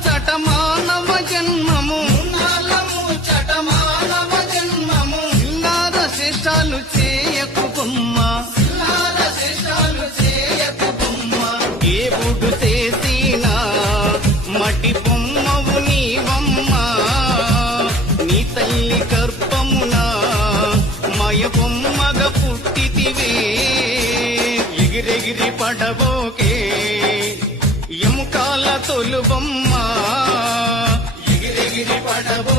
చటమానవ జన్మము చిల్లార శేషాలు చేయకు బొమ్మ ఏ బుడు చేసినా మటి బొమ్మవు నీవమ్మ నీ తల్లి గర్భమున మయ బొమ్మగా పుట్టితివే ఎగిరెగిరి పడబోకే ఎముకాల తొలుబొమ్మ ఎగిరెగిరి పడబో